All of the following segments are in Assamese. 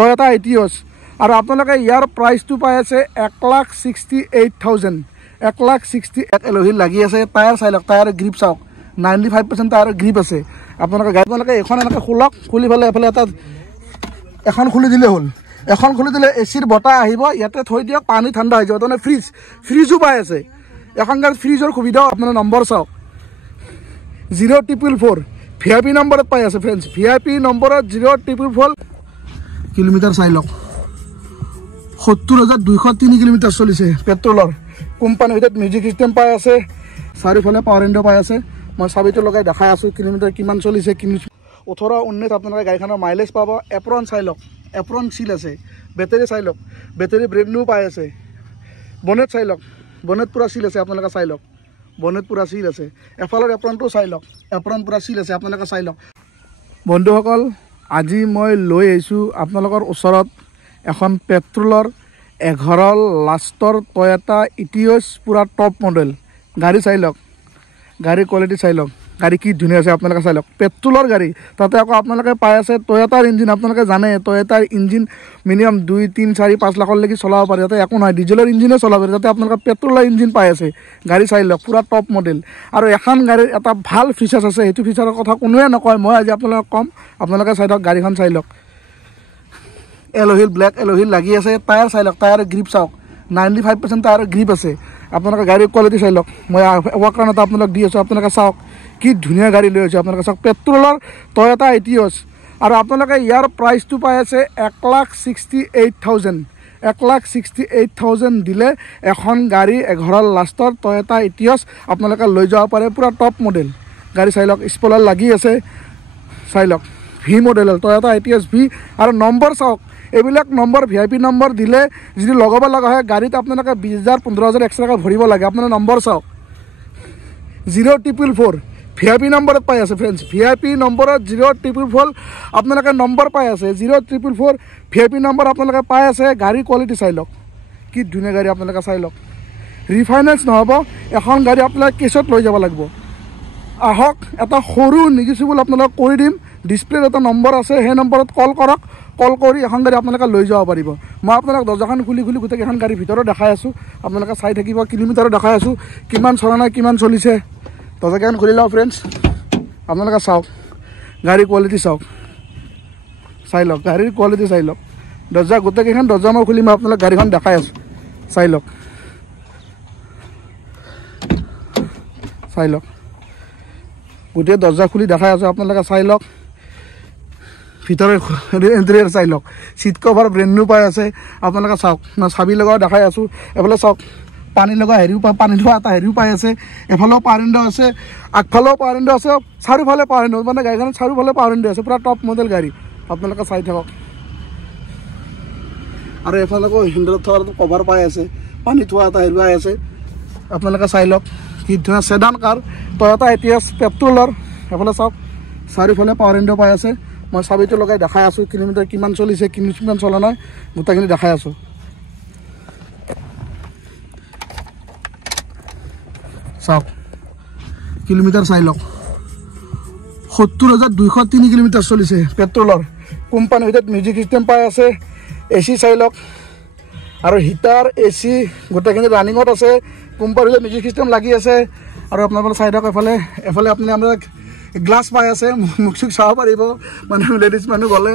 টয়োটা এটিঅছ আৰু আপোনালোকে ইয়াৰ প্ৰাইচটো পাই আছে 1,68,000 1,68,000 এলহিল লাগি আছে টায়াৰ চাই লওক টায়াৰ গ্ৰিপ চাওক 95% টায়াৰ গ্ৰিপ আছে আপোনালোকে গাড়ী আপোনালোকে এখন এনেকৈ খোলক খুলি পেলাই এফালে এটা এখন খুলি দিলে হ'ল এখন খুলি দিলে এচিৰ বতাহ আহিব ইয়াতে থৈ দিয়ক পানী ঠাণ্ডা হৈ যাব তাৰমানে ফ্ৰিজো পাই আছে এখন গাড়ীত ফ্ৰিজৰ সুবিধাও আপোনাৰ নম্বৰ চাওক 0444 VIP নম্বৰত পাই আছে ফ্ৰেণ্ডছ VIP নম্বৰত 0444 কিলোমিটাৰ চাই লওক 70,203 কিলোমিটাৰ চলিছে পেট্ৰলৰ কোম্পানীৰ ভিতৰত মিউজিক চিষ্টেম পাই আছে চাৰিওফালে পাৱাৰ উইণ্ডো পাই আছে মই চাবিটো লগাই দেখাই আছোঁ কিলোমিটাৰ কিমান চলিছে 18-19 আপোনালোকে গাড়ীখনৰ মাইলেজ পাব এপ্ৰন চাই লওক এপ্ৰন চিল আছে বেটাৰী চাই লওক বেটাৰী ব্ৰেণ্ড নিউ পাই আছে বনেট চাই লওক বনেট পূৰা চিল আছে আপোনালোকে চাই লওক বনেট পূৰা চিল আছে এফালৰ এপ্ৰনটো চাই লওক এপ্ৰন পূৰা চিল আছে আপোনালোকে চাই লওক বন্ধুসকল আজি মই লৈ আহিছোঁ আপোনালোকৰ ওচৰত এখন পেট্ৰলৰ 11 লাষ্টৰ টয়োটা ইটিঅছ পূৰা টপ মডেল গাড়ী চাই লওক গাড়ীৰ কোৱালিটি চাই লওক গাড়ী কি ধুনীয়া আছে আপোনালোকে চাই লওক পেট্ৰলৰ গাড়ী তাতে আকৌ আপোনালোকে পাই আছে টয়োটাৰ ইঞ্জিন আপোনালোকে জানে টয়োটাৰ ইঞ্জিন মিনিমাম 2-3-4-5 লাখলৈকে চলাব পাৰে তাতে একো নহয় ডিজেলৰ ইঞ্জিনে চলাব পাৰে তাতে আপোনালোকে পেট্ৰলৰ ইঞ্জিন পাই আছে গাড়ী চাই লওক পূৰা টপ মডেল আৰু এখন গাড়ীৰ এটা ভাল ফিচাৰ্ছ আছে সেইটো ফিচাৰৰ কথা কোনোৱে নকয় মই আজি আপোনালোকক ক'ম আপোনালোকে চাই লওক গাড়ীখন চাই লওক এলহিল ব্লেক এলহিল লাগি আছে টায়াৰ চাই লওক টায়াৰ গ্ৰিপ চাওক 95% টায়াৰ গ্ৰিপ আছে আপোনালোকে গাড়ীৰ কোৱালিটি চাই লওক মই ৱাকাৰণ এটা আপোনালোক দি আছোঁ আপোনালোকে চাওক কি ধুনীয়া গাড়ী লৈ আছে আপোনালোকে চাওক পেট্ৰলৰ টয়োটা এটিঅছ আৰু আপোনালোকে ইয়াৰ প্ৰাইচটো পাই আছে 1,68,000 1,68,000 দিলে এখন গাড়ী 11 লাষ্টৰ টয়োটা এটিঅছ আপোনালোকে লৈ যাব পাৰে পূৰা টপ মডেল গাড়ী চাই লওক স্পইলাৰ লাগি আছে চাই লওক ভি মডেলৰ টয়োটা এটিঅছ ভি আৰু নম্বৰ চাওক এইবিলাক নম্বৰ VIP নম্বৰ দিলে যদি লগাব লগা হয় গাড়ীত আপোনালোকে 20,000-15,000 এক্সট্ৰাকৈ ভৰিব লাগে আপোনাৰ নম্বৰ চাওক 0444 VIP নম্বৰত পাই আছে ফ্ৰেণ্ডছ VIP নম্বৰত 0444 আপোনালোকে নম্বৰ পাই আছে 0444 VIP নম্বৰ আপোনালোকে পাই আছে গাড়ীৰ কোৱালিটি চাই লওক কি ধুনীয়া গাড়ী আপোনালোকে চাই লওক ৰিফাইনেন্স নহ'ব এখন গাড়ী আপোনালোকে কেছত লৈ যাব লাগিব আহক এটা সৰু নিগেচিবল আপোনালোক কৰি দিম ডিছপ্লেত এটা নম্বৰ আছে সেই নম্বৰত কল কৰক কল কৰি এখন গাড়ী আপোনালোকে লৈ যাব পাৰিব মই আপোনালোক দৰ্জাখন খুলি গোটেইকেইখন গাড়ী ভিতৰত দেখাই আছোঁ আপোনালোকে চাই থাকিব কিলোমিটাৰো দেখাই আছোঁ কিমান চলা নাই কিমান চলিছে দৰ্জাকেইখন খুলি লওক ফ্ৰেণ্ডছ আপোনালোকে চাওক গাড়ীৰ কোৱালিটি চাওক চাই লওক গাড়ীৰ কোৱালিটি চাই লওক দৰ্জা গোটেইকেইখন দৰ্জা মই খুলি মই আপোনালোক গাড়ীখন দেখাই আছোঁ চাই লওক চাই লওক গোটেই দৰ্জা খুলি দেখাই আছোঁ আপোনালোকে চাই লওক ভিতৰৰ ইণ্টেৰিয়াৰ চাই লওক চিট কভাৰ ব্ৰেণ্ড নিউ পাই আছে আপোনালোকে চাওক মই চাবি লগাও দেখাই আছোঁ এফালে চাওক পানী লগা হেৰিও পানী ধোৱা এটা হেৰিও পাই আছে এফালেও পাৱাৰ উইণ্ডো আছে আগফালেও পাৱাৰ উইণ্ডো আছে চাৰিওফালে পাৱাৰ উইণ্ডো মানে গাড়ীখনত চাৰিওফালে পাৱাৰ উইণ্ডো আছে পূৰা টপ মডেল গাড়ী আপোনালোকে চাই থাকক আৰু এফালেও হেণ্ডেলত থোৱাৰ কভাৰ পাই আছে পানী থোৱা এটা হেৰি পাই আছে আপোনালোকে চাই লওক কি ধুনীয়া ছেডান কাৰ টয়োটা এটিঅছ পেট্ৰলৰ এফালে চাওক চাৰিওফালে পাৱাৰ উইণ্ডো পাই আছে মই চাবিটো লগাই দেখাই আছোঁ কিলোমিটাৰ কিমান চলিছে কিমান চলা নাই গোটেইখিনি দেখাই আছোঁ চাওক কিলোমিটাৰ চাই লওক 70,203 কিলোমিটাৰ চলিছে পেট্ৰলৰ কোম্পানীৰ ভিতৰত মিউজিক চিষ্টেম পাই আছে AC চাই লওক আৰু হিটাৰ AC গোটেইখিনি ৰানিঙত আছে কোম্পানীৰ ভিতৰত মিউজিক চিষ্টেম লাগি আছে আৰু আপোনালোকে চাই থাকক এফালে আপুনি আমাৰ গ্লাছ পাই আছে মুখ চুখ চাব পাৰিব মানে লেডিজ মানুহ গ'লে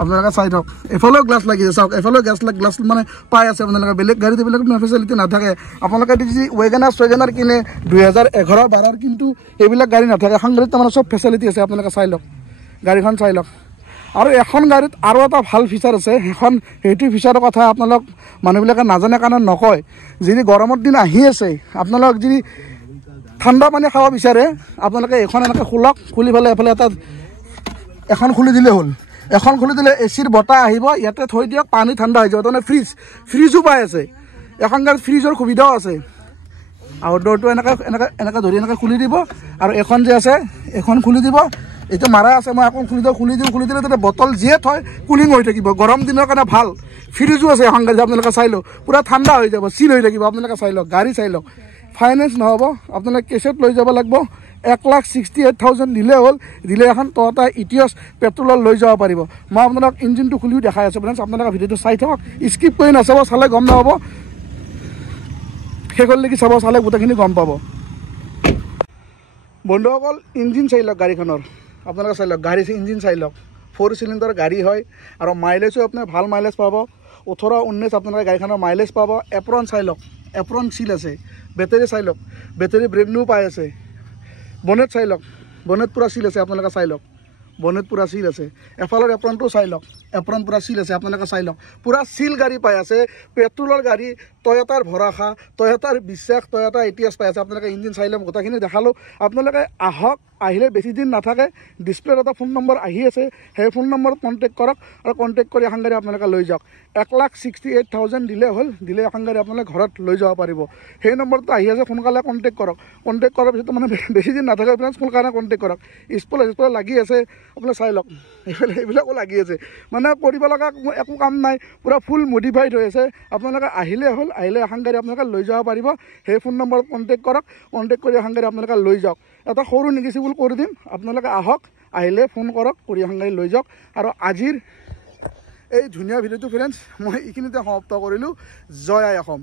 আপোনালোকে চাই থাকক এফালেও গ্লাছ লাগি আছে চাওক এফালেও গ্লাছ মানে পাই আছে আপোনালোকে বেলেগ গাড়ীত এইবিলাক ফেচিলিটি নাথাকে আপোনালোকে যদি ৱেগনাৰ কিনে 2011-12 কিন্তু এইবিলাক গাড়ী নাথাকে এখন গাড়ীত তাৰমানে চব ফেচিলিটি আছে আপোনালোকে চাই লওক গাড়ীখন চাই লওক আৰু এখন গাড়ীত আৰু এটা ভাল ফিচাৰ আছে সেইটো ফিচাৰৰ কথা আপোনালোক মানুহবিলাকে নাজানে কাৰণে নকয় যদি গৰমৰ দিন আহি আছে আপোনালোক যদি ঠাণ্ডা পানী খাব বিচাৰে আপোনালোকে এখন এনেকৈ খোলক খুলি পেলাই এফালে এটা এখন খুলি দিলে হ'ল এখন খুলি দিলে এচিৰ বতাহ আহিব ইয়াতে থৈ দিয়ক পানী ঠাণ্ডা হৈ যাব তাৰমানে ফ্ৰিজো পাই আছে এখন গাড়ীত ফ্ৰিজৰ সুবিধাও আছে আউটডোৰটো এনেকৈ ধৰি এনেকৈ খুলি দিব আৰু এখন যে আছে এখন খুলি দিব এইটো মাৰা আছে মই আকৌ খুলি দিলে তাতে বটল যিয়ে থয় কুলিং হৈ থাকিব গৰম দিনৰ কাৰণে ভাল ফ্ৰিজো আছে এখন গাড়ী আপোনালোকে চাই লওক পূৰা ঠাণ্ডা হৈ যাব চিল হৈ থাকিব আপোনালোকে চাই লওক গাড়ী চাই লওক ফাইনেন্স নহ'ব, আপোনালোকে কেছত লৈ যাব লাগিব। 1,68,000 দিলে হ'ল, দিলে এখন টয়টা ইটিয়ছ পেট্ৰলৰ লৈ যাব পাৰিব। মই আপোনালোক ইঞ্জিনটো খুলিও দেখাই আছোঁ ফ্ৰেণ্ডছ, আপোনালোকে ভিডিঅ'টো চাই থাকক, স্কিপ কৰি নাচাব, চালে গম নহ'ব, শেষলৈকে চাব, চালে গোটেইখিনি গম পাব। বন্ধুসকল ইঞ্জিন চাই লওক গাড়ীখনৰ, আপোনালোকে চাই লওক গাড়ী ইঞ্জিন চাই লওক, 4 চিলিণ্ডাৰ গাড়ী হয় আৰু মাইলেজো আপোনাৰ ভাল মাইলেজ পাব, 18-19 আপোনালোকে গাড়ীখনৰ মাইলেজ পাব। এপ্ৰন চাই লওক, এপ্ৰন চিল আছে, বেটেৰী চাই লওক, বেটেৰী ব্ৰেণ্ড নিউ পাই আছে। বনেট চাই লওক, বনেট পূৰা চিল আছে, আপোনালোকে চাই লওক, বনেট পূৰা চিল আছে। এফালৰ এপ্ৰনটো চাই লওক, এপ্ৰন পূৰা চিল আছে, আপোনালোকে চাই লওক, পূৰা চিল গাড়ী পাই আছে, পেট্ৰলৰ গাড়ী, টয়টাৰ ভৰসা, টয়টাৰ বিশ্বাস, টয়টা ইটিএছ পাই আছে। আপোনালোকে ইঞ্জিন চাই ল'ম, গোটেইখিনি দেখালোঁ। আপোনালোকে আহক, আহিলে বেছি দিন নাথাকে, ডিছপ্লেত এটা ফোন নম্বৰ আহি আছে, সেই ফোন নম্বৰত কণ্টেক্ট কৰক আৰু কণ্টেক্ট কৰি এখন গাড়ী আপোনালোকে লৈ যাওক। 1,68,000 দিলে হ'ল, দিলে এখন গাড়ী আপোনালোকে ঘৰত লৈ যাব পাৰিব। সেই নম্বৰটো আহি আছে, সোনকালে কণ্টেক্ট কৰক। কণ্টেক্ট কৰাৰ পিছত মানে বেছি দিন নাথাকে, আপোনাৰ সোনকালে কণ্টেক্ট কৰক। স্পলে লাগি আছে, আপোনালোকে চাই লওক, এইবিলাকো লাগি আছে, মানে কৰিব লগা একো কাম নাই, পূৰা ফুল মডিফাইড হৈ আছে। আপোনালোকে আহিলে হ'ল, আহিলে এখন গাড়ী আপোনালোকে লৈ যাব পাৰিব। সেই ফোন নম্বৰত কণ্টেক্ট কৰক, কণ্টেক্ট কৰি এখন গাড়ী আপোনালোকে লৈ যাওক। এটা সৰু নেগেচিবল কৰি দিম, আপোনালোকে আহক, আহিলে ফোন কৰক, কৰি এখন গাড়ী লৈ যাওক। আৰু আজিৰ এই ধুনীয়া ভিডিঅ'টো ফ্ৰেণ্ডছ মই এইখিনিতে সমাপ্ত কৰিলোঁ। জয় আই অসম।